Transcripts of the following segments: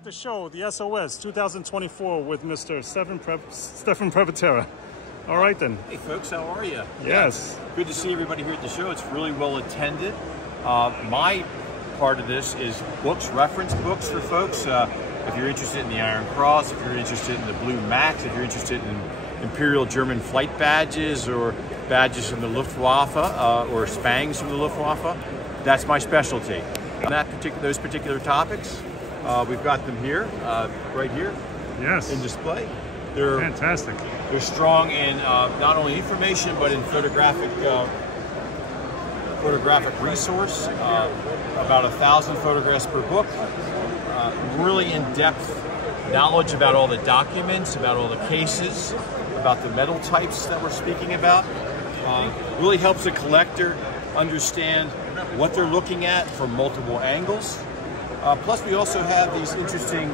at the show, the SOS 2024 with Mr. Stefan Previtera. All right then. Hey folks, how are you? Yes. Good to see everybody here at the show. It's really well attended. My part of this is books, reference books for folks. If you're interested in the Iron Cross, if you're interested in the Blue Max, if you're interested in Imperial German flight badges or badges from the Luftwaffe or Spangs from the Luftwaffe, that's my specialty. On those particular topics, we've got them here, right here, yes, in display. They're fantastic. They're strong in not only information but in photographic resource. About 1,000 photographs per book. Really in-depth knowledge about all the documents, about all the cases, about the metal types that we're speaking about. Really helps a collector understand what they're looking at from multiple angles. Plus we also have these interesting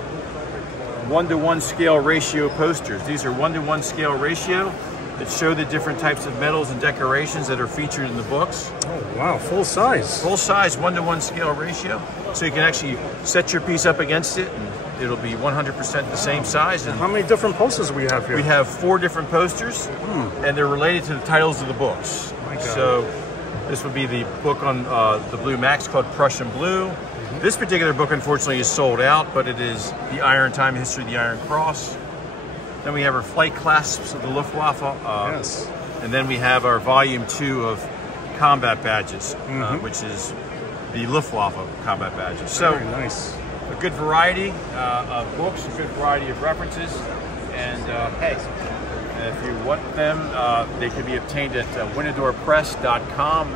1-to-1 scale ratio posters. These are 1-to-1 scale ratio that show the different types of medals and decorations that are featured in the books. Oh wow, full size. Full size 1-to-1 scale ratio. So you can actually set your piece up against it and it'll be 100% the same size. And how many different posters we have here? We have 4 different posters and they're related to the titles of the books. So this would be the book on the Blue Max called Prussian Blue. This particular book, unfortunately, is sold out, but it is the Iron Time History of the Iron Cross. Then we have our flight clasps of the Luftwaffe. Yes. And then we have our volume 2 of combat badges, which is the Luftwaffe combat badges. So, very nice. A good variety of books, a good variety of references. And hey, if you want them, they can be obtained at winidorepress.com,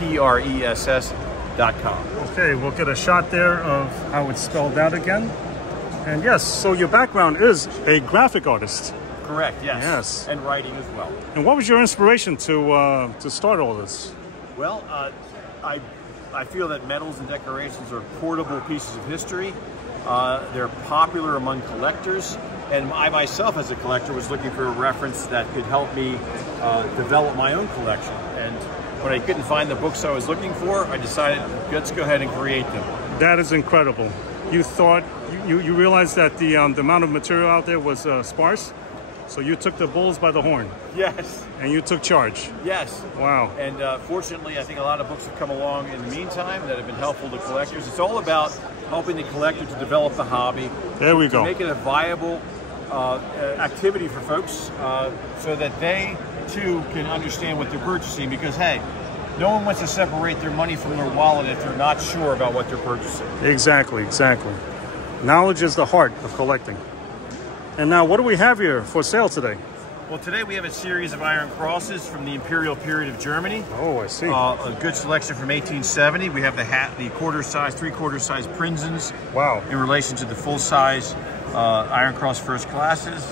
WINIDOREPRESS.com. Okay, we'll get a shot there of how it's spelled out again. And yes, so your background is a graphic artist. Correct, yes. Yes. And writing as well. And what was your inspiration to start all this? Well, I feel that medals and decorations are portable pieces of history. They're popular among collectors. And I myself, as a collector, was looking for a reference that could help me develop my own collection. And when I couldn't find the books I was looking for, I decided, let's go ahead and create them. That is incredible. You thought, you realized that the amount of material out there was sparse, so you took the bulls by the horn. Yes. And you took charge. Yes. Wow. And fortunately, I think a lot of books have come along in the meantime that have been helpful to collectors. It's all about helping the collector to develop the hobby. There we go. To make it a viable activity for folks so that they too can understand what they're purchasing, because hey, no one wants to separate their money from their wallet if they're not sure about what they're purchasing. Exactly, exactly. Knowledge is the heart of collecting. And now what do we have here for sale today? Well, today we have a series of Iron Crosses from the Imperial period of Germany. Oh, I see. A good selection from 1870. We have the quarter size, 3/4 size Prinzens. Wow. In relation to the full size Iron Cross first classes.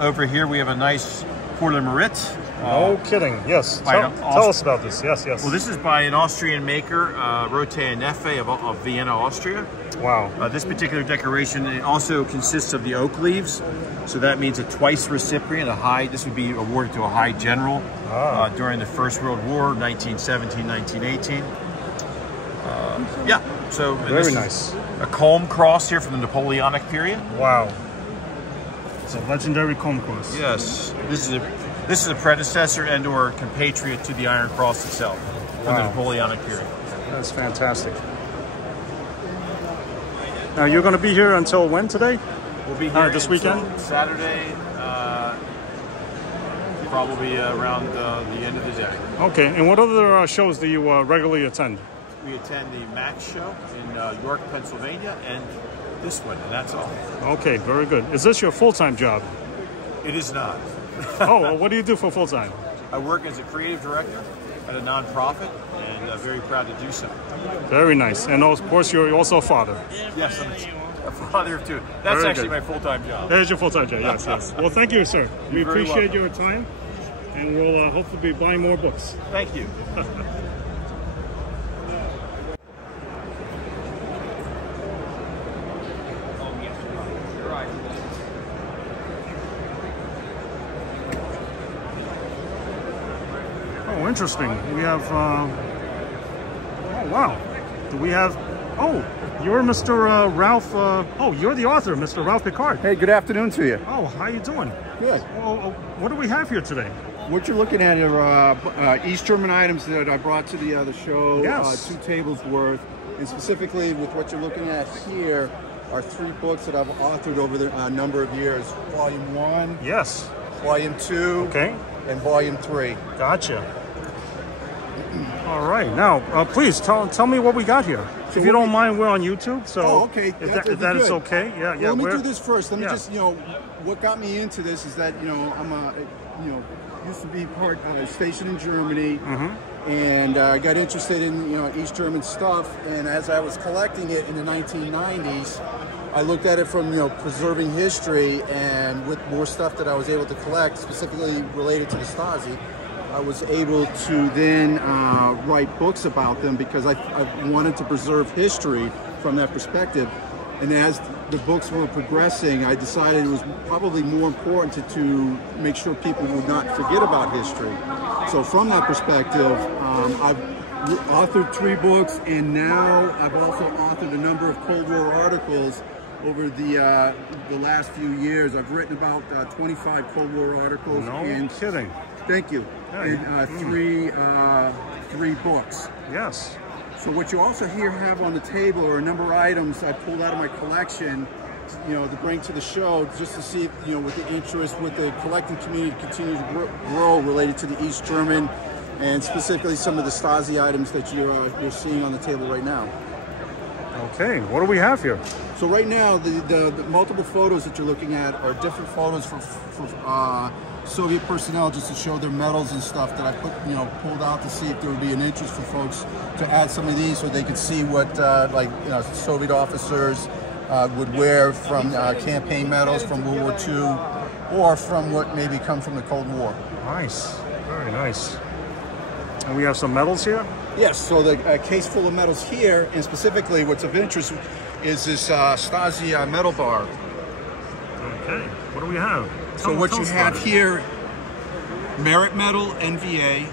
Over here we have a nice Pour le Mérite. No kidding. Yes. Tell us about this. Yes, yes. Well, this is by an Austrian maker, Rote and Neffe of Vienna, Austria. Wow. This particular decoration, it also consists of the oak leaves. So that means a twice recipient, this would be awarded to a high general during the First World War, 1917, 1918. Yeah, so very nice. A comb cross here from the Napoleonic period. Wow. It's a legendary comb cross. Yes. This is a predecessor and/or compatriot to the Iron Cross itself from the Napoleonic period. That's fantastic. Now you're going to be here until when today? We'll be here this weekend? Saturday, probably around the end of the day. Okay, and what other shows do you regularly attend? We attend the Max show in York, Pennsylvania, and this one, and that's all. Okay, very good. Is this your full-time job? It is not. Oh, well, what do you do for full-time? I work as a creative director at a nonprofit, and very proud to do so. Very nice. And of course, you're also a father. Yes, I'm a father of 2. That's very actually good. My full-time job. That is your full-time job, yes, yes. Well, thank you, sir. We appreciate your time, and we'll hopefully be buying more books. Thank you. Oh, interesting. We have, oh wow. Do we have Oh, you're Mr. Ralph. Oh, you're the author, Mr. Ralph Pickard. Hey, good afternoon to you. Oh, how you doing? Good. Well, what do we have here today? What you're looking at are East German items that I brought to the show. Yes. 2 tables worth, and specifically with what you're looking at here are 3 books that I've authored over the number of years. Volume 1. Yes. Volume 2. Okay. And Volume 3. Gotcha. All right. Now, please tell me what we got here. So if you don't mind, we're on YouTube. So okay. If that is okay. Yeah. Well, let me do this first. Let me yeah. just, what got me into this is that, I'm used to be stationed in Germany, and I got interested in, East German stuff. And as I was collecting it in the 1990s, I looked at it from, preserving history, and with more stuff that I was able to collect, specifically related to the Stasi, I was able to then write books about them because I wanted to preserve history from that perspective. And as the books were progressing, I decided it was probably more important to make sure people would not forget about history. So from that perspective, I've authored 3 books, and now I've also authored a number of Cold War articles over the last few years. I've written about 25 Cold War articles. No kidding. Thank you. Yeah, and 3 books. Yes. So what you also here have on the table are a number of items I pulled out of my collection, to bring to the show, just to see, with the interest, with the collecting community continue to grow related to the East German, and specifically some of the Stasi items that you're seeing on the table right now. Okay, what do we have here? So right now, the multiple photos that you're looking at are different photos for Soviet personnel, just to show their medals and stuff that I pulled out to see if there would be an interest for folks to add some of these so they could see what Soviet officers would wear from campaign medals from World War II or from what maybe come from the Cold War. Nice, very nice. And we have some medals here? Yes, so the case full of medals here, and specifically what's of interest is this Stasi medal bar. Okay, what do we have? So what you have here, merit medal, NVA,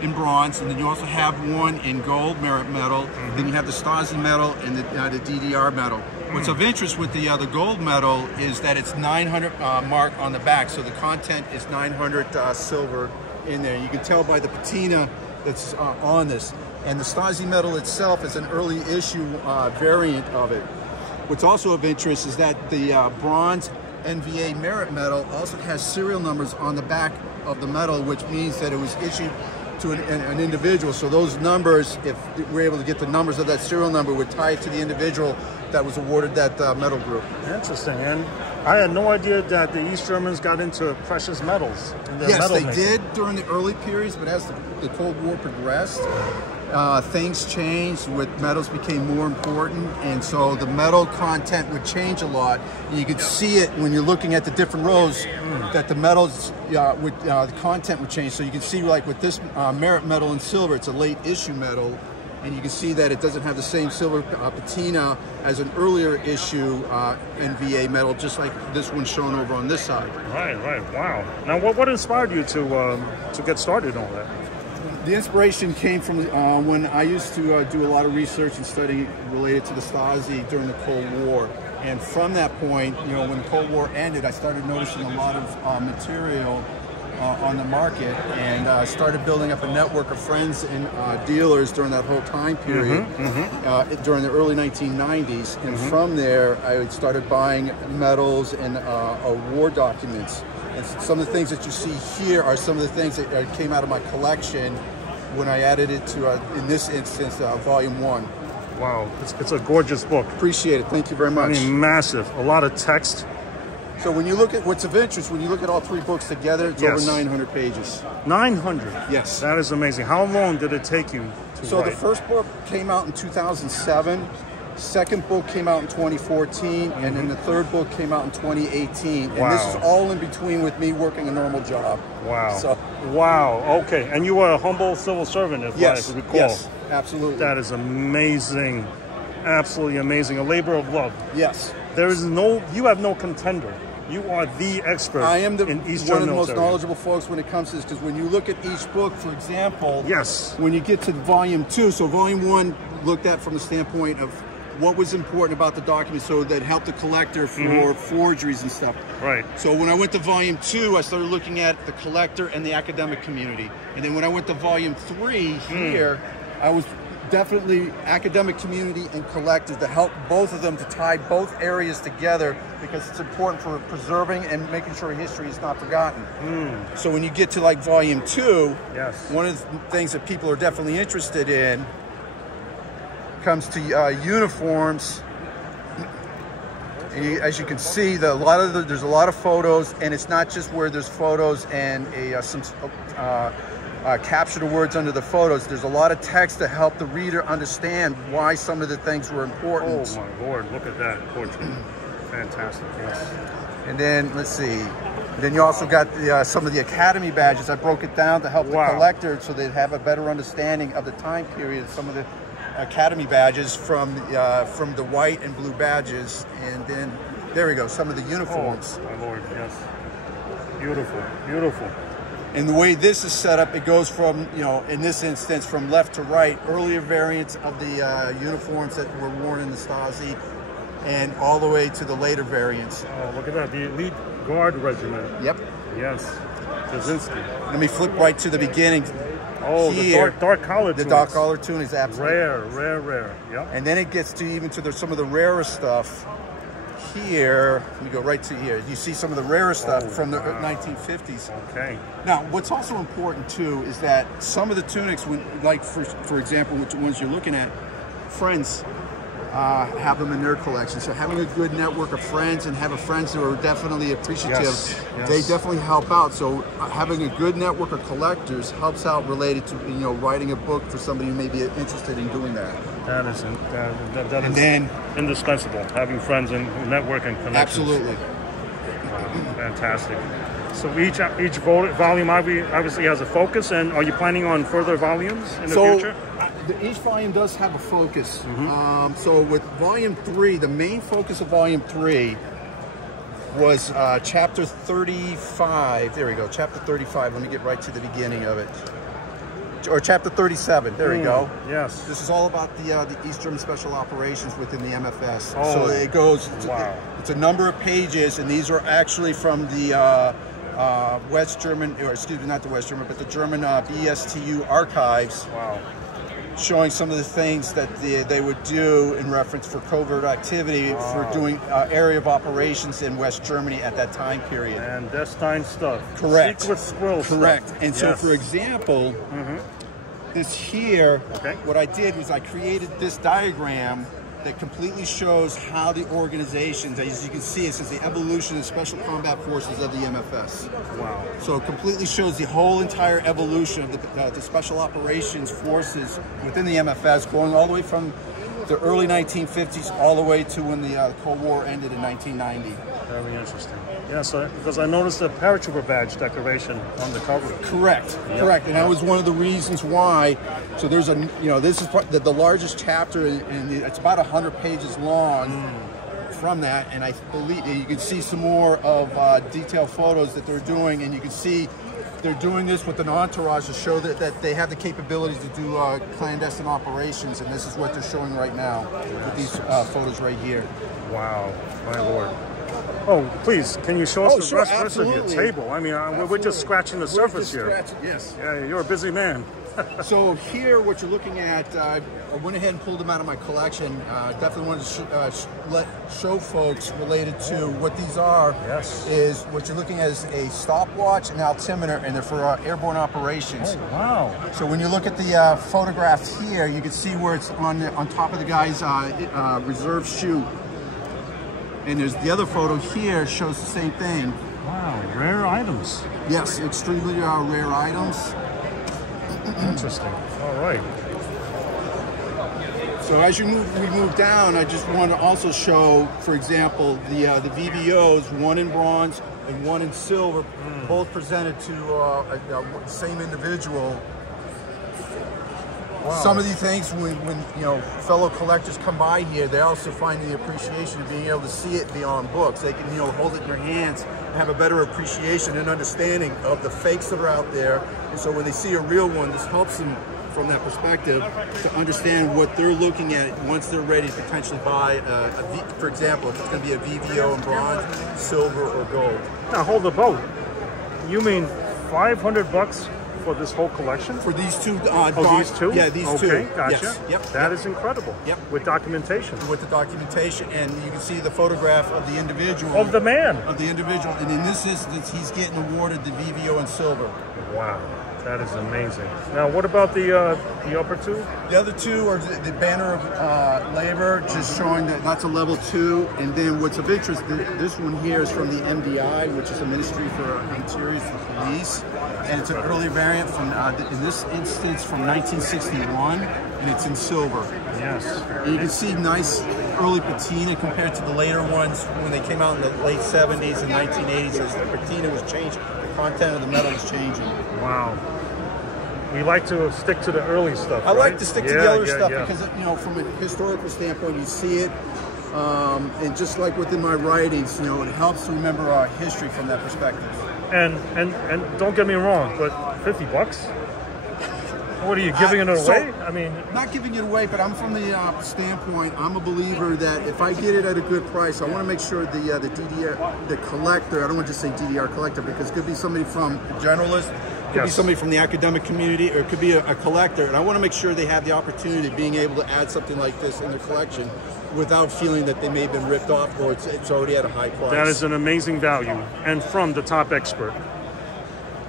in bronze, and then you also have one in gold, merit medal. Then you have the Stasi medal and the DDR medal. What's of interest with the gold medal is that it's 900 mark on the back, so the content is 900 silver in there. You can tell by the patina that's on this. And the Stasi medal itself is an early issue variant of it. What's also of interest is that the bronze NVA merit medal also has serial numbers on the back of the medal, which means that it was issued to an individual. So those numbers, if we're able to get the numbers of that serial number, would tie it to the individual that was awarded that medal group. Interesting. And I had no idea that the East Germans got into precious metals. Yes, they did during the early periods, but as the Cold War progressed, things changed. With metals became more important, and so the metal content would change a lot. And you could see it when you're looking at the different rows that the metals, the content would change. So you can see, like with this merit medal in silver, it's a late issue medal, and you can see that it doesn't have the same silver patina as an earlier issue NVA medal, just like this one shown over on this side. Right, wow. Now, what inspired you to get started on that? The inspiration came from when I used to do a lot of research and study related to the Stasi during the Cold War. And from that point, when the Cold War ended, I started noticing a lot of material on the market, and started building up a network of friends and dealers during that whole time period, during the early 1990s. And from there, I started buying medals and war documents. And some of the things that you see here are some of the things that came out of my collection when I added it to, in this instance, Volume 1. Wow, it's a gorgeous book. Appreciate it. Thank you very much. I mean, massive. A lot of text. So when you look at what's of interest, when you look at all 3 books together, it's over 900 pages. 900? Yes. That is amazing. How long did it take you to write? So the first book came out in 2007. Second book came out in 2014, and then the third book came out in 2018. And this is all in between with me working a normal job. Wow. So, wow. Okay. And you were a humble civil servant, if I recall. Yes, absolutely. That is amazing. Absolutely amazing. A labor of love. Yes. There is you have no contender. You are the expert. I am in East one German of the most Militaria. knowledgeable folks when it comes to this, because when you look at each book, for example, yes, when you get to Volume 2, so Volume 1, looked at from the standpoint of what was important about the document, so that helped the collector for forgeries and stuff. Right. So when I went to volume 2, I started looking at the collector and the academic community. And then when I went to volume 3 here, I was definitely academic community and collectors, to help both of them, to tie both areas together, because it's important for preserving and making sure history is not forgotten. So when you get to like volume 2, one of the things that people are definitely interested in comes to uniforms. As you can see, there's a lot of photos, and it's not just where there's photos and some capture the words under the photos. There's a lot of text to help the reader understand why some of the things were important. Oh my Lord, look at that portrait. Fantastic, yes. And then, let's see, then you also got some of the Academy badges. I broke it down to help the collector, so they'd have a better understanding of the time period, some of the Academy badges from the white and blue badges. And then, there we go, some of the uniforms. Oh my Lord, yes. Beautiful, beautiful. And the way this is set up, it goes from, in this instance, from left to right, earlier variants of the uniforms that were worn in the Stasi, and all the way to the later variants. Oh, look at that, the Elite Guard Regiment. Yep. Yes, Kaczynski. Let me flip right to the beginning. Oh, here, the dark collar tunic. The dark collar tunic is absolutely rare. Yep. And then it gets to even to some of the rarer stuff. Here, let me go right to here. You see some of the rarer stuff from the 1950s. Okay. Now, what's also important too is that some of the tunics, like for example, which ones you're looking at, friends have them in their collection. So having a good network of friends and having friends who are definitely appreciative, they definitely help out. So having a good network of collectors helps out related to writing a book for somebody who may be interested in doing that. That is indispensable, having friends and network and connections. Absolutely. Wow, fantastic. So each volume obviously has a focus, and are you planning on further volumes in the future? Each volume does have a focus. So with volume 3, the main focus of volume 3 was chapter 35. There we go, chapter 35. Let me get right to the beginning of it. Or chapter 37, there we go. Yes. This is all about the East German Special Operations within the MFS. So it goes, it's a number of pages, and these are actually from the West German, or excuse me, not the West German, but the German BSTU archives. Wow. Showing some of the things that they would do in reference for covert activity for doing area of operations in West Germany at that time period. And destined stuff. Correct. Secret squirrel Correct. stuff. And so, for example, this here, what I did was I created this diagram that completely shows how the organizations, as you can see, it says the evolution of Special Combat Forces of the MFS. Wow. So it completely shows the whole entire evolution of the Special Operations Forces within the MFS, going all the way from the early 1950s all the way to when the Cold War ended in 1990. Very interesting. Yes, because I noticed the paratrooper badge decoration on the cover. Correct, correct, and that was one of the reasons why. So there's a, this is the largest chapter, and it's about 100 pages long from that, and I believe you can see some more of detailed photos that they're doing, and you can see they're doing this with an entourage to show that they have the capabilities to do clandestine operations, and this is what they're showing right now with these photos right here. Wow, my Lord. Oh, please, can you show us the rest of your table? I mean, we're just scratching the surface here. Yes. Yeah, you're a busy man. So here, what you're looking at, I went ahead and pulled them out of my collection. Definitely wanted to show folks related to what these are. Yes. Is what you're looking at is a stopwatch and altimeter, and they're for airborne operations. Oh, wow. So when you look at the photographs here, you can see where it's on top of the guy's reserve chute. And there's the other photo here shows the same thing. Wow, rare items. Yes, extremely rare items. Interesting. All right. So as we move down, I just want to also show, for example, the VBOs, one in bronze and one in silver, both presented to the same individual. Wow. Some of these things, when fellow collectors come by here, they also find the appreciation of being able to see it beyond books. They can hold it in their hands and have a better appreciation and understanding of the fakes that are out there. And so when they see a real one, this helps them from that perspective to understand what they're looking at once they're ready to potentially buy, for example, if it's going to be a VVO in bronze, silver, or gold. Now hold the boat. You mean $500 for this whole collection? For these two. These two? Yeah, these two. Okay, gotcha. Yes. Yep. That is incredible. Yep. With documentation. With the documentation, and you can see the photograph of the individual. Of the man. Of the individual, and in this instance, he's getting awarded the VVO in silver. Wow, that is amazing. Now, what about the upper two? The other two are the banner of labor, just showing that that's a level 2. And then what's of interest, this one here is from the MDI, which is a Ministry for Interior for Police. And it's an early variant from, in this instance, from 1961, and it's in silver. Yes. And you can see nice early patina compared to the later ones when they came out in the late 70s and 1980s. As the patina was changing, the content of the metal was changing. Wow. We like to stick to the early stuff. I like to stick to the early stuff yeah. because, you know, from a historical standpoint, you see it. And just like within my writings, you know, it helps to remember our history from that perspective. And don't get me wrong, but $50? What are you giving it away? I mean, not giving it away, but I'm from the standpoint. I'm a believer that if I get it at a good price, I want to make sure the DDR, the collector. I don't want to just say DDR collector because it could be somebody from a generalist, it could be somebody from the academic community, or it could be a collector. And I want to make sure they have the opportunity of being able to add something like this in their collection without feeling that they may have been ripped off or it's already at a high price. That is an amazing value, and from the top expert.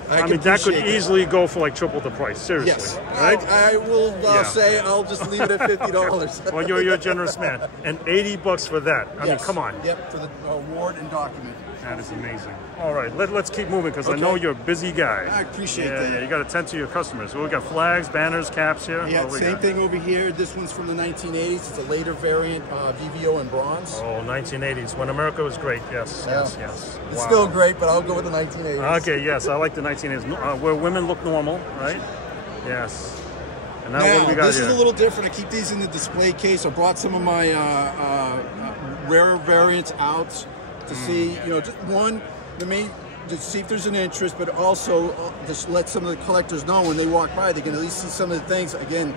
I mean, that could easily go for like triple the price. Seriously, yes. Right? I will say I'll just leave it at $50. Well, you're a generous man, and $80 for that. I mean, come on. Yep, for the award and document. That is amazing. All right, let's keep moving because I know you're a busy guy. I appreciate that. Yeah, you got to tend to your customers. So we got flags, banners, caps here. Yeah, same thing over here. This one's from the 1980s. It's a later variant, VVO in bronze. Oh, 1980s, when America was great. Yes. It's still great, but I'll go with the 1980s. Okay, yes, I like the 1980s, where women look normal, right? Yes. And now what do we got this here? is a little different. I keep these in the display case. I brought some of my rarer variants out to see, you know, just one, to see if there's an interest, but also just let some of the collectors know when they walk by, they can at least see some of the things, again,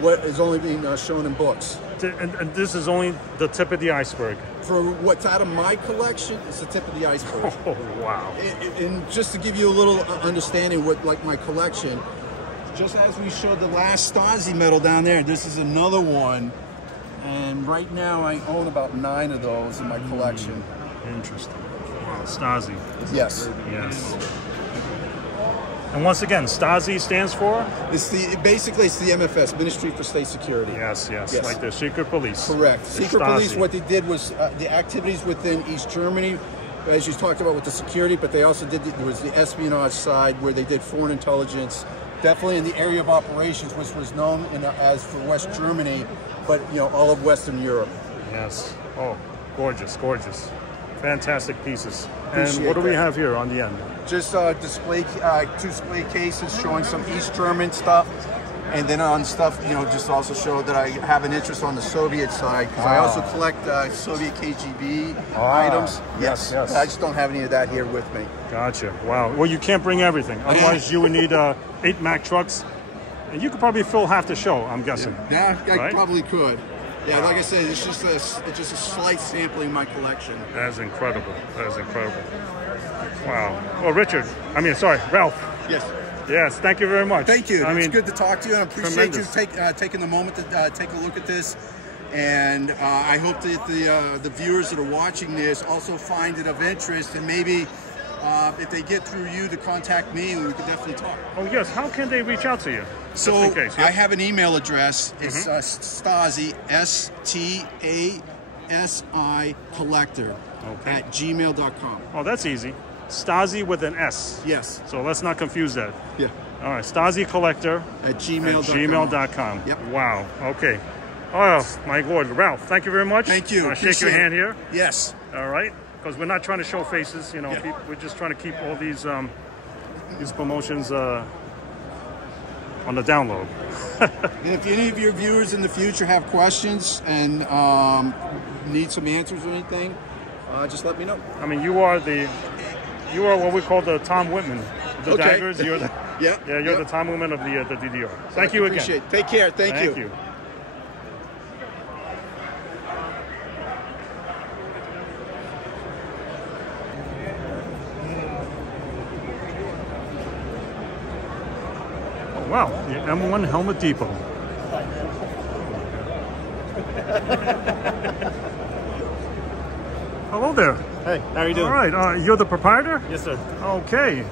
what is only being shown in books. And this is only the tip of the iceberg. For what's out of my collection, it's the tip of the iceberg. Oh, wow. And just to give you a little understanding what, like, my collection, just as we showed the last Stasi medal down there, this is another one. And right now I own about 9 of those in my collection. Interesting. Wow, Stasi. Yes. Yes. And once again, Stasi stands for? Basically it's the MFS, Ministry for State Security. Yes. Like the secret police. Correct. The Secret Stasi. police, what they did was the activities within East Germany, as you talked about with the security, but they also did, there was the espionage side where they did foreign intelligence, definitely in the area of operations, which was known as for West Germany, but, you know, all of Western Europe. Yes. Oh, gorgeous. Fantastic pieces. Appreciate and what do we have here on the end? Just two display cases showing some East German stuff, and then on stuff, you know, just also show that I have an interest on the Soviet side, because I also collect Soviet KGB items. Yes. I just don't have any of that here with me. Gotcha. Wow. Well, you can't bring everything. Otherwise, you would need 8 Mack trucks, and you could probably fill half the show, I'm guessing. Yeah, I probably could. Yeah, like I said, it's just a slight sampling of my collection. That is incredible. Wow. Well, Ralph. Yes, thank you very much. Thank you. It's good to talk to you, and I appreciate you taking the moment to take a look at this. And I hope that the viewers that are watching this also find it of interest, and maybe if they get through you to contact me, we could definitely talk. Oh, yes. How can they reach out to you? So just in case. I have an email address. It's Stasi, STASI collector at gmail.com. Oh, that's easy. Stasi with an S. Yes. So let's not confuse that. Yeah. All right. Stasi collector at gmail.com. Yep. Wow. Okay. Oh, my Lord. Ralph, thank you very much. Thank you. Want to shake your hand here? Yes. All right. Because we're not trying to show faces, you know. Yeah. We're just trying to keep all these promotions on the download. And if any of your viewers in the future have questions and need some answers or anything, just let me know. I mean, you are what we call the Tom Whitman, the daggers. You're the Yeah. Yeah, you're the time woman of the DDR. Thank you again. Appreciate it. Take care. Thank you. Thank you. Oh, wow, the M1 Helmet Depot. Hello there. Hey, how are you doing? All right, you're the proprietor? Yes, sir. Okay.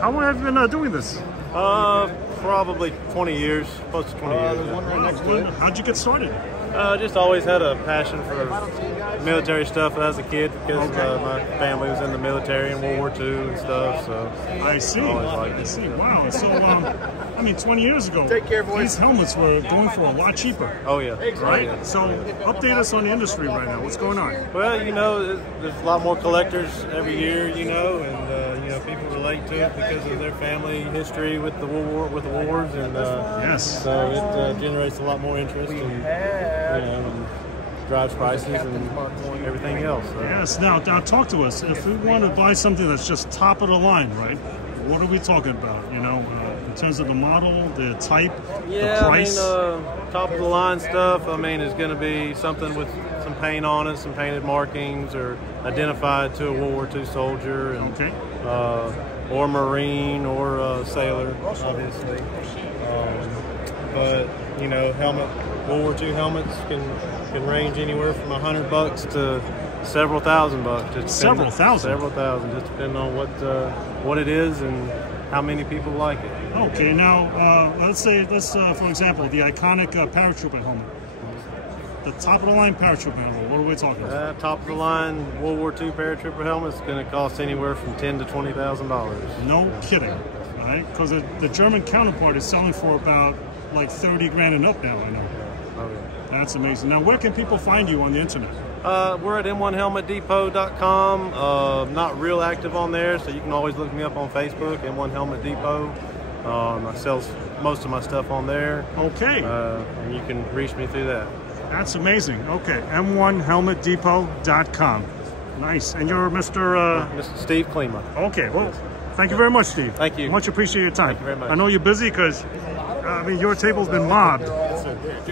How long have you been doing this? Probably 20 years, close to 20 years. There's one right next to it. How'd you get started? Just always had a passion for military stuff as a kid because my family was in the military in World War II and stuff. So I see. always liked it. I see. Wow. So, I mean, 20 years ago, Take care, boys. these helmets were going for a lot cheaper. Oh yeah, Right? Yeah. So, update us on the industry right now. What's going on? Well, you know, there's a lot more collectors every year, you know, and you know, people relate to it because of their family history with the wars, and Yes. so it generates a lot more interest and you know, and drives prices and everything else. So. Yes. Now, talk to us. If we want to buy something that's just top of the line, right? What are we talking about? You know, in terms of the model, the type, Yeah, the price. I mean, top of the line stuff, I mean, is going to be something with some paint on it, some painted markings, or identified to a World War II soldier, and, Okay. or Marine, or sailor, obviously. But, you know, World War II helmets can range anywhere from $100 to several thousand bucks. Several thousand? Several thousand, just depending on what it is and how many people like it. Okay, now let's for example, the iconic paratrooper helmet. The top of the line paratrooper helmet. What are we talking about? Top of the line World War II paratrooper helmet is going to cost anywhere from $10,000 to $20,000. No kidding, right? Because the German counterpart is selling for about like 30 grand and up now. I know. Oh, yeah. That's amazing. Now, where can people find you on the internet? We're at m1helmetdepot.com. Not real active on there, so you can always look me up on Facebook, M1 Helmet Depot. I sell most of my stuff on there. Okay. And you can reach me through that. That's amazing. Okay, m1helmetdepot.com. Nice. And you're Mr. Mr. Steve Klima. Okay, well, thank you very much, Steve. Thank you. Much appreciate your time. Thank you very much. I know you're busy because, I mean, your table's been mobbed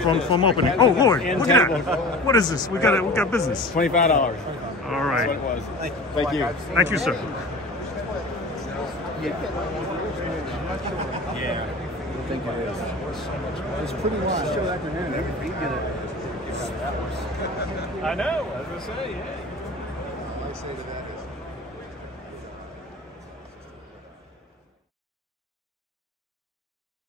from opening. Oh, Lord, look at that. What is this? We got business. $25. All right. That's what it was. Thank you. Thank you, sir. Yeah. I think it is. It's pretty wide. I know, I was going to say, yeah. I say to that is